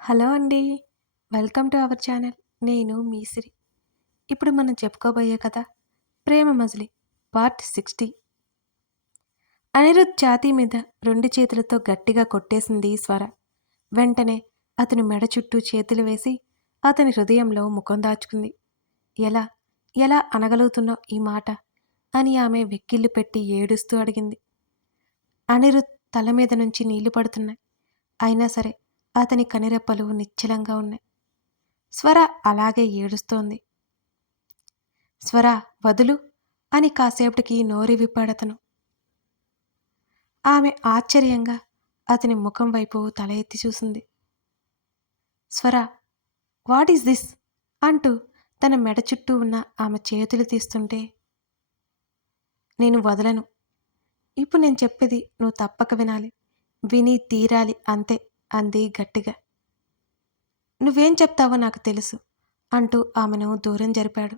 Hello అండి. Welcome to our channel. నేను మీసిరి. ఇప్పుడు మనం చెప్పుకోబోయే కథ ప్రేమ మజిలి పార్ట్ సిక్స్టీ. అనిరుద్ ఛాతీ మీద రెండు చేతులతో గట్టిగా కొట్టేసింది స్వర. వెంటనే అతని మెడ చుట్టూ చేతులు వేసి అతని హృదయంలో ముఖం దాచుకుంది. ఎలా ఎలా అనగలుగుతున్నావు ఈ మాట? అని ఆమె వెక్కిళ్ళు పెట్టి ఏడుస్తూ అడిగింది. అనిరుద్ తల మీద నుంచి నీళ్ళు పడుతున్నాయి. అయినా సరే అతని కనిరెప్పలు నిశ్చలంగా ఉన్నాయి. స్వర అలాగే ఏడుస్తోంది. స్వర వదులు అని కాసేపటికి నోరి విప్పాడతను. ఆమె ఆశ్చర్యంగా అతని ముఖం వైపు తల ఎత్తి చూసింది. స్వర వాట్ ఈస్ దిస్? అంటూ తన మెడ చుట్టూ ఉన్న ఆమె చేతులు తీస్తుంటే నేను వదలను. ఇప్పుడు నేను చెప్పేది నువ్వు తప్పక వినాలి. విని తీరాలి అంతే. అంది గట్టిగా. నువ్వేం చెప్తావో నాకు తెలుసు అంటూ ఆమెను దూరం జరిపాడు.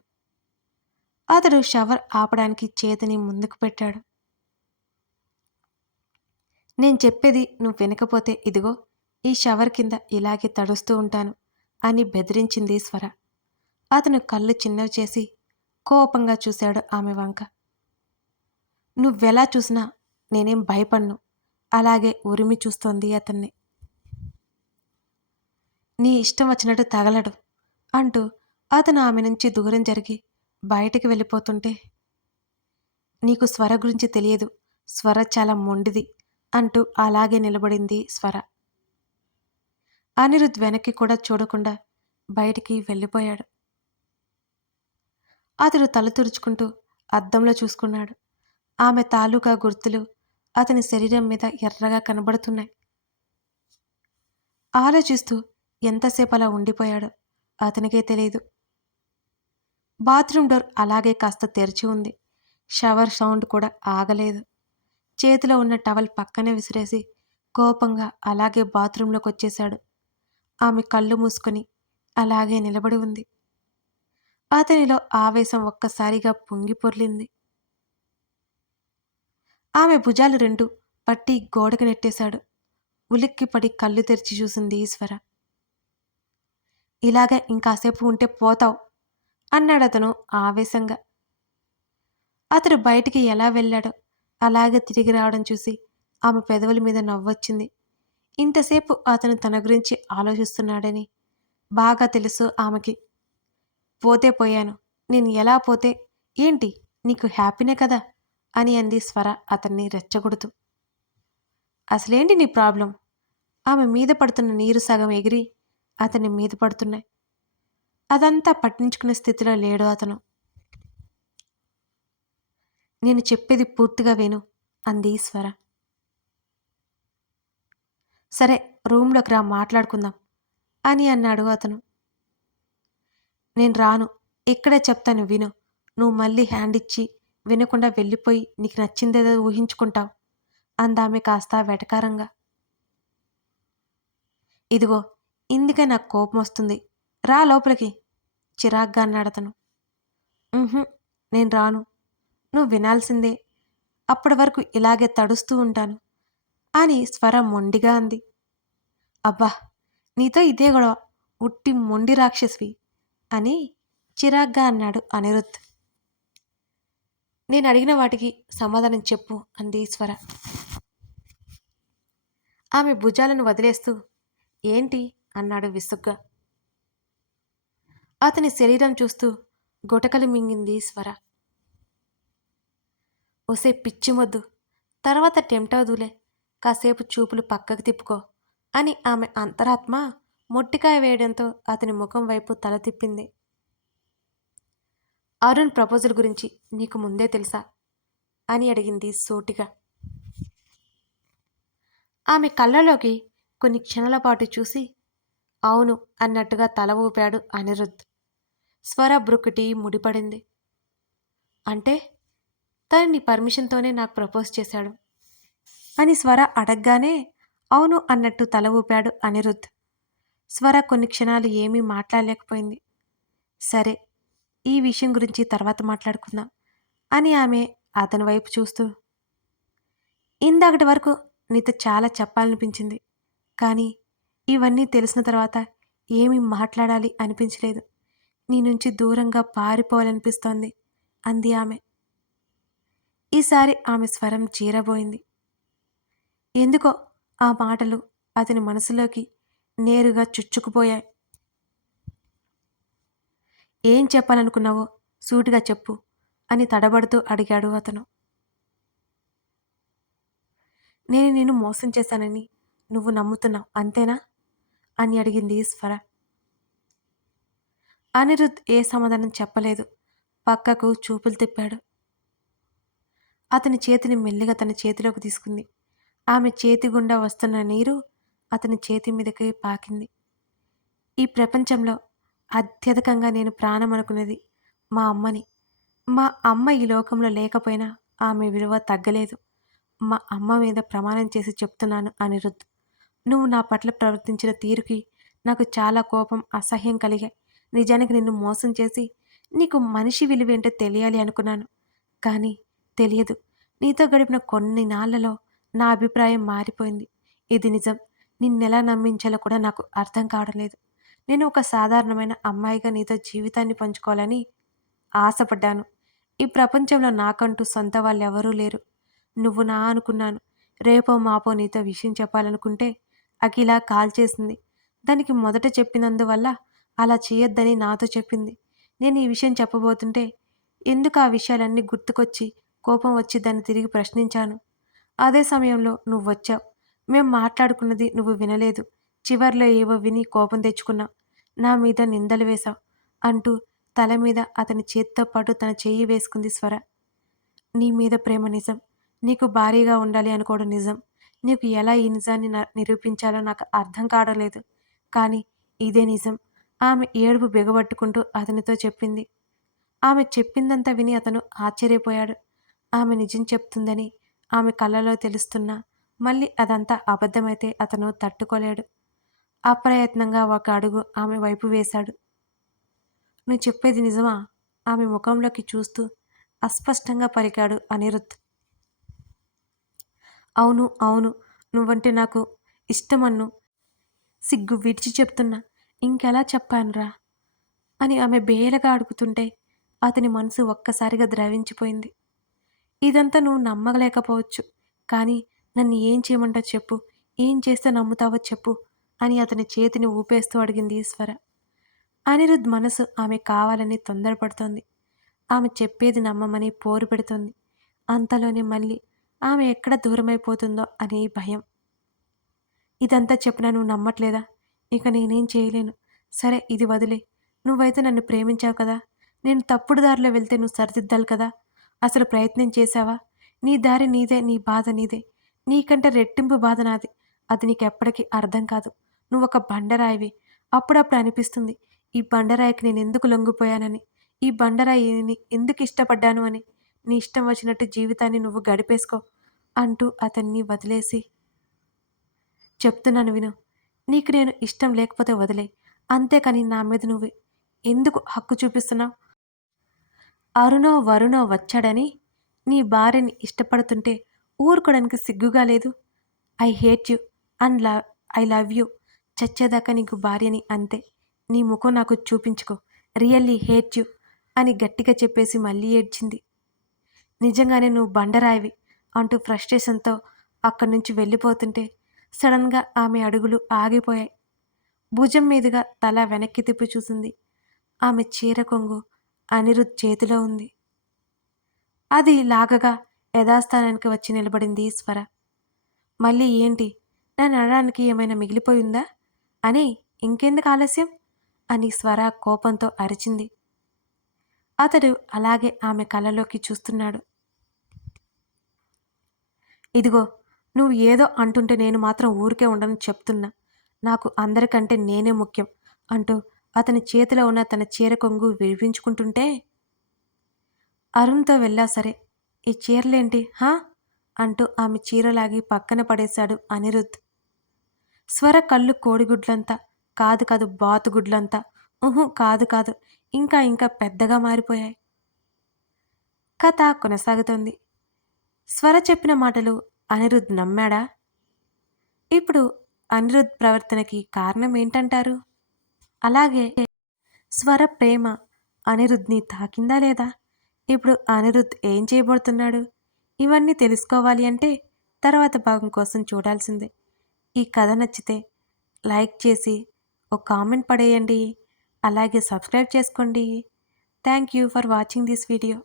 అతడు షవర్ ఆపడానికి చేతిని ముందుకు పెట్టాడు. నేను చెప్పేది నువ్వు వినకపోతే ఇదిగో ఈ షవర్ కింద ఇలాగే తడుస్తూ ఉంటాను అని బెదిరించింది స్వర. అతను కళ్ళు చిన్నవి చేసి కోపంగా చూశాడు ఆమె వంక. నువ్వెలా చూసినా నేనేం భయపడ్ను అలాగే ఉరిమి చూస్తోంది అతన్ని నీ ఇష్టం వచ్చినట్టు తగలడు అంటూ అతను ఆమె నుంచి దూరం జరిగి బయటికి వెళ్ళిపోతుంటే నీకు స్వర గురించి తెలియదు స్వర చాలా మొండిది అంటూ అలాగే నిలబడింది స్వర. అనిరుద్ వెనక్కి కూడా చూడకుండా బయటికి వెళ్ళిపోయాడు. అతడు తల తుడుచుకుంటూ అద్దంలో చూసుకున్నాడు. ఆమె తాలూకా గుర్తులు అతని శరీరం మీద ఎర్రగా కనబడుతున్నాయి. ఆలోచిస్తూ ఎంతసేపు అలా ఉండిపోయాడో అతనికే తెలియదు బాత్రూమ్ డోర్ అలాగే కాస్త తెరిచి ఉంది. షవర్ సౌండ్ కూడా ఆగలేదు. చేతిలో ఉన్న టవల్ పక్కనే విసిరేసి కోపంగా అలాగే బాత్రూంలోకి వచ్చేశాడు. ఆమె కళ్ళు మూసుకొని అలాగే నిలబడి ఉంది. అతనిలో ఆవేశం ఒక్కసారిగా పొంగి పొర్లింది. ఆమె భుజాలు రెండు పట్టి గోడకు నెట్టేశాడు. ఉలిక్కిపడి కళ్ళు తెరిచి చూసింది ఈశ్వర. ఇలాగే ఇంకాసేపు ఉంటే పోతావు అన్నాడు అతను ఆవేశంగా. అతడు బయటికి ఎలా వెళ్ళాడో అలాగే తిరిగి రావడం చూసి ఆమె పెదవుల మీద నవ్వొచ్చింది. ఇంతసేపు అతను తన గురించి ఆలోచిస్తున్నాడని బాగా తెలుసు ఆమెకి. పోతే పోయాను. నేను ఎలా పోతే? ఏంటి? నీకు హ్యాపీనే కదా? అని అంది స్వర అతన్ని రెచ్చగొడుతూ. అసలేంటి నీ ప్రాబ్లం? ఆమె మీద పడుతున్న నీరు సగం ఎగిరి అతని మీద పడుతున్నాయి. అదంతా పట్టించుకునే స్థితిలో లేడు అతను. నేను చెప్పేది పూర్తిగా విను అంది ఈశ్వర. సరే రూమ్లోకి రా మాట్లాడుకుందాం అని అన్నాడు అతను. నేను రాను ఇక్కడే చెప్తాను విను. నువ్వు మళ్ళీ హ్యాండ్ ఇచ్చి వినకుండా వెళ్ళిపోయి నీకు నచ్చిందేదో ఊహించుకుంటావు అందామె కాస్త వెటకారంగా. ఇదిగో ఇందుకే నాకు కోపం వస్తుంది. రా లోపలికి. చిరాగ్గా అన్నాడు అతను. నేను రాను. నువ్వు వినాల్సిందే. అప్పటి వరకు ఇలాగే తడుస్తూ ఉంటాను. అని స్వరం మొండిగా అంది. అబ్బా నీతో ఇదే గొడవ. ఉట్టి మొండి రాక్షసివి అని చిరాగ్గా అన్నాడు అనిరుద్ధ్. నేను అడిగిన వాటికి సమాధానం చెప్పు అంది స్వర. ఆమె భుజాలను వదిలేస్తూ ఏంటి? అన్నాడు విసుగ్గా. అతని శరీరం చూస్తూ గొటకలు మింగింది స్వర. ఒసే పిచ్చిమొద్దు తర్వాత టెంటవుదులే కాసేపు చూపులు పక్కకు తిప్పుకో అని ఆమె అంతరాత్మ మొట్టికాయ వేయడంతో అతని ముఖం వైపు తల తిప్పింది. అరుణ్ ప్రపోజల్ గురించి నీకు ముందే తెలుసా? అని అడిగింది సూటిగా. ఆమె కళ్ళలోకి కొన్ని క్షణాల పాటు చూసి అవును అన్నట్టుగా తల ఊపాడు అనిరుద్ స్వర బ్రుకుటి ముడిపడింది. అంటే తను నీ పర్మిషన్తోనే నాకు ప్రపోజ్ చేశాడు. అని స్వర అడగగానే అవును అన్నట్టు తల ఊపాడు అనిరుద్ స్వర కొన్ని క్షణాలు ఏమీ మాట్లాడలేకపోయింది. సరే ఈ విషయం గురించి తర్వాత మాట్లాడుకుందాం అని ఆమె అతని వైపు చూస్తూ. ఇందాకటి వరకు నీతో చాలా చెప్పాలనిపించింది. కానీ ఇవన్నీ తెలిసిన తర్వాత ఏమీ మాట్లాడాలి అనిపించలేదు. నీ నుంచి దూరంగా పారిపోవాలనిపిస్తోంది అంది ఆమె. ఈసారి ఆమె స్వరం చీరబోయింది. ఎందుకో ఆ మాటలు అతని మనసులోకి నేరుగా చుచ్చుకుపోయాయి. ఏం చెప్పాలనుకున్నావో సూటిగా చెప్పు అని తడబడుతూ అడిగాడు అతను. నేను నిన్ను మోసం చేశానని నువ్వు నమ్ముతున్నావు అంతేనా? అని అడిగింది స్వర అనిరుద్ ఏ సమాధానం చెప్పలేదు. పక్కకు చూపులు తిప్పాడు. అతని చేతిని మెల్లిగా తన చేతిలోకి తీసుకుంది. ఆమె చేతి గుండా వస్తున్న నీరు అతని చేతి మీదకి పాకింది. ఈ ప్రపంచంలో అత్యధికంగా నేను ప్రాణం అనుకున్నది మా అమ్మని. మా అమ్మ ఈ లోకంలో లేకపోయినా ఆమె విలువ తగ్గలేదు. మా అమ్మ మీద ప్రమాణం చేసి చెప్తున్నాను అనిరుద్. నువ్వు నా పట్ల ప్రవర్తించిన తీరుకి నాకు చాలా కోపం అసహ్యం కలిగాయి నిజానికి నిన్ను మోసం చేసి నీకు మనిషి విలువేంటో తెలియాలి అనుకున్నాను. కానీ తెలియదు. నీతో గడిపిన కొన్ని నాళ్ళలో నా అభిప్రాయం మారిపోయింది. ఇది నిజం. నిన్నెలా నమ్మించాలో కూడా నాకు అర్థం కావడం లేదు. నేను ఒక సాధారణమైన అమ్మాయిగా నీతో జీవితాన్ని పంచుకోవాలని ఆశపడ్డాను. ఈ ప్రపంచంలో నాకంటూ సొంత వాళ్ళు ఎవరూ లేరు. నువ్వు నా అనుకున్నాను. రేపో మాపో నీతో విషయం చెప్పాలనుకుంటే అఖిల కాల్ చేసింది. దానికి మొదట చెప్పినందువల్ల అలా చేయొద్దని నాతో చెప్పింది. నేను ఈ విషయం చెప్పబోతుంటే ఎందుకు ఆ విషయాలన్నీ గుర్తుకొచ్చి కోపం వచ్చి దాన్ని తిరిగి ప్రశ్నించాను. అదే సమయంలో నువ్వు వచ్చావు. మేం మాట్లాడుకున్నది నువ్వు వినలేదు. చివర్లో ఏవో విని కోపం తెచ్చుకున్నావు నా మీద నిందలు వేశావు అంటూ తల మీద అతని చేత్తో పాటు తన చెయ్యి వేసుకుంది స్వర. నీ మీద ప్రేమ నిజం. నీకు భారీగా ఉండాలి అనుకోవడం నిజం. నీకు ఎలా ఈ నిజాన్ని నిరూపించాలో నాకు అర్థం కావడం లేదు కానీ ఇదే నిజం. ఆమె ఏడుపు బిగబట్టుకుంటూ అతనితో చెప్పింది. ఆమె చెప్పిందంతా విని అతను ఆశ్చర్యపోయాడు. ఆమె నిజం చెప్తుందని ఆమె కళ్ళలో తెలుస్తున్నా మళ్ళీ అదంతా అబద్ధమైతే అతను తట్టుకోలేడు. అప్రయత్నంగా ఒక అడుగు ఆమె వైపు వేశాడు. నువ్వు చెప్పేది నిజమా? ఆమె ముఖంలోకి చూస్తూ అస్పష్టంగా పలికాడు అనిరుద్ధ్. అవును అవును. నువ్వంటే నాకు ఇష్టమన్ను. సిగ్గు విడిచి చెప్తున్నా. ఇంకెలా చెప్పానురా? అని ఆమె బేలగా అడుగుతుంటే అతని మనసు ఒక్కసారిగా ద్రవించిపోయింది. ఇదంతా నువ్వు నమ్మగలేకపోవచ్చు కానీ నన్ను ఏం చేయమంటావు చెప్పు. ఏం చేస్తే నమ్ముతావో చెప్పు అని అతని చేతిని ఊపేస్తూ అడిగింది ఈశ్వర. అనిరుద్ మనసు ఆమె కావాలని తొందరపడుతోంది. ఆమె చెప్పేది నమ్మమని పోరు పెడుతోంది. అంతలోనే మళ్ళీ ఆమె ఎక్కడ దూరమైపోతుందో అనే భయం. ఇదంతా చెప్పినా నువ్వు నమ్మట్లేదా? ఇక నేనేం చేయలేను. సరే ఇది వదిలే. నువ్వైతే నన్ను ప్రేమించావు కదా? నేను తప్పుడు దారిలో వెళ్తే నువ్వు సరిదిద్దాలి కదా? అసలు ప్రయత్నం చేశావా? నీ దారి నీదే నీ బాధ నీదే. నీకంటే రెట్టింపు బాధ నాది. అది నీకు ఎప్పటికీ అర్థం కాదు. నువ్వు ఒక బండరాయివి. అప్పుడప్పుడు అనిపిస్తుంది ఈ బండరాయికి నేను ఎందుకు లొంగిపోయానని? ఈ బండరాయిని ఎందుకు ఇష్టపడ్డాను అని? నీ ఇష్టం వచ్చినట్టు జీవితాన్ని నువ్వు గడిపేసుకో అంటూ అతన్ని వదిలేసి. చెప్తున్నాను విను నీకు నేను ఇష్టం లేకపోతే వదిలే అంతేకాని నా మీద నువ్వు ఎందుకు హక్కు చూపిస్తున్నావు? అరుణో వరుణో వచ్చాడని నీ భార్యని ఇష్టపడుతుంటే ఊరుకోవడానికి సిగ్గుగా లేదు? I hate you and love I love you చచ్చేదాకా నీకు భార్యని అంతే నీ ముఖం నాకు చూపించుకో రియల్లీ హేట్ యు అని గట్టిగా చెప్పేసి మళ్ళీ ఏడ్చింది. నిజంగానే నువ్వు బండరాయివి అంటూ ఫ్రస్ట్రేషన్తో అక్కడి నుంచి వెళ్ళిపోతుంటే సడన్గా ఆమె అడుగులు ఆగిపోయాయి. భుజం మీదుగా తల వెనక్కి తిప్పి చూసింది. ఆమె చీర కొంగు అనిరుద్ చేతిలో ఉంది. అది లాగగా యథాస్థానానికి వచ్చి నిలబడింది స్వర. మళ్ళీ ఏంటి? నన్ను అనడానికి ఏమైనా మిగిలిపోయిందా? అని ఇంకెందుకు ఆలస్యం? అని స్వర కోపంతో అరిచింది. అతడు అలాగే ఆమె కళ్ళలోకి చూస్తున్నాడు. ఇదిగో నువ్వు ఏదో అంటుంటే నేను మాత్రం ఊరికే ఉండని చెప్తున్నా. నాకు అందరికంటే నేనే ముఖ్యం అంటూ అతని చేతిలో ఉన్న తన చీర కొంగు విడిపించుకుంటుంటే అరుణ్తో వెళ్ళా సరే. ఈ చీరలేంటి? హా? అంటూ ఆమె చీరలాగి పక్కన పడేశాడు అనిరుద్ధ్. స్వర కళ్ళు కోడిగుడ్లంతా కాదు కాదు బాతుగుడ్లంతా. ఊహు కాదు కాదు ఇంకా ఇంకా పెద్దగా మారిపోయాయి. కథ కొనసాగుతోంది. స్వర చెప్పిన మాటలు అనిరుద్ నమ్మాడా? ఇప్పుడు అనిరుద్ ప్రవర్తనకి కారణం ఏంటంటారు? అలాగే స్వర ప్రేమ అనిరుద్ని తాకిందా లేదా? ఇప్పుడు అనిరుద్ ఏం చేయబోతున్నాడు? ఇవన్నీ తెలుసుకోవాలి అంటే తర్వాత భాగం కోసం చూడాల్సిందే. ఈ కథ నచ్చితే లైక్ చేసి ఒక కామెంట్ పడేయండి. అలాగే సబ్స్క్రైబ్ చేసుకోండి. Thank you for watching this video.